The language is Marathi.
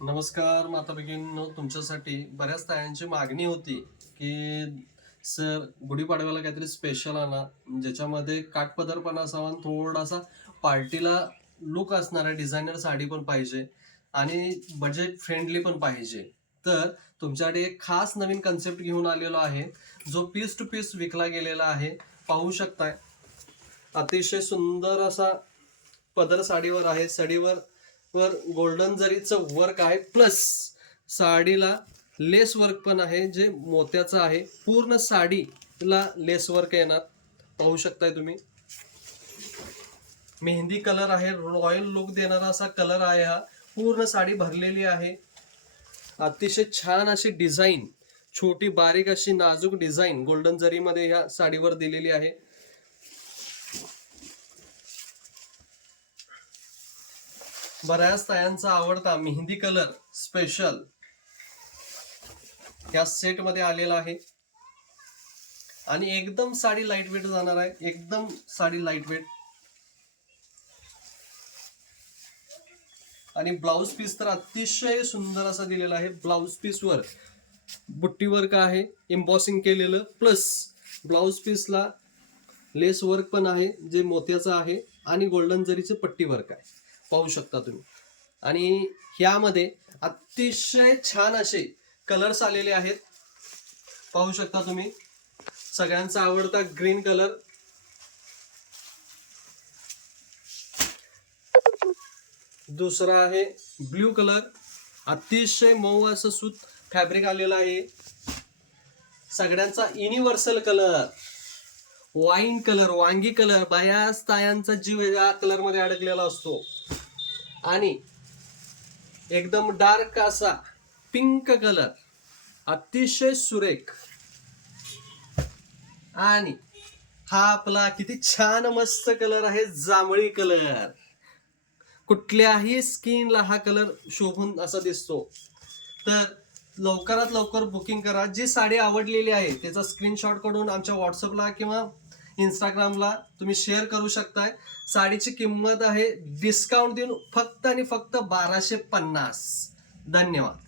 नमस्कार माता भगिनींनो, तुमच्यासाठी बऱ्याच तायांची मागणी होती की सर गुढीपाडव्याला काहीतरी स्पेशल आणा ज्याच्यामध्ये काठपदर पण असावा आणि थोडासा पार्टीला लुक असणारा डिझायनर साडी पण पाहिजे आणि बजेट फ्रेंडली पण पाहिजे. तर तुमच्याकडे एक खास नवीन कन्सेप्ट घेऊन आलेलो आहे जो पीस टू पीस विकला गेलेला आहे. पाहू शकताय अतिशय सुंदर असा पदर साडीवर आहे. साडीवर गोल्डन जरीचं वर्क आहे, प्लस साडीला लेस वर्क पण आहे जे मोत्याचं आहे. पूर्ण साडीला लेस वर्क येणार, पाहू शकताय तुम्ही. मेहंदी कलर आहे, रॉयल लुक देणारा असा कलर आहे हा. पूर्ण साडी भरलेली आहे. अतिशय छान अशी डिझाईन, छोटी बारीक अशी नाजूक डिझाईन गोल्डन जरीमध्ये ह्या साडीवर दिलेली आहे. बऱ्याच तायांचा आवडता मेहंदी कलर स्पेशल या सेट मध्ये आलेला आहे आणि एकदम साडी लाईट वेट जाणार आहे. एकदम साडी लाईट वेट. आणि ब्लाउज पीस तर अतिशय सुंदर असा दिलेला आहे. ब्लाउज पीस वर बुट्टी वर्क आहे, एम्बॉसिंग केलेलं, प्लस ब्लाउज पीसला लेस वर्क पण आहे जे मोत्याचं आहे आणि गोल्डन जरीचे पट्टी वर्क आहे, पाहू शकता तुम्ही. आणि ह्यामध्ये अतिशय छान असे कलर्स आलेले आहेत, पाहू शकता तुम्ही. सगळ्यांचा आवडता ग्रीन कलर, दुसरा आहे ब्ल्यू कलर. अतिशय मऊ असं सूत फॅब्रिक आलेलं आहे. सगळ्यांचा युनिव्हर्सल कलर वाईन कलर, वांगी कलर. बऱ्याच तायांचा जीव या कलर मध्ये अडकलेला असतो. आणि एकदम डार्क असा पिंक कलर, अतिशय सुरेख. आणि हा आपला किती छान मस्त कलर आहे, जांभळी कलर. कुठल्याही स्किनला हा कलर शोभून असा दिसतो. तर लवकरात लवकर बुकिंग करा. जी साडी आवडलेली आहे त्याचा स्क्रीनशॉट काढून आमच्या व्हॉट्सअपला किंवा इंस्टाग्रामला तुम्ही शेअर करू शकताय. साडीची किंमत आहे डिस्काउंट देऊन फक्त आणि फक्त 1250. धन्यवाद.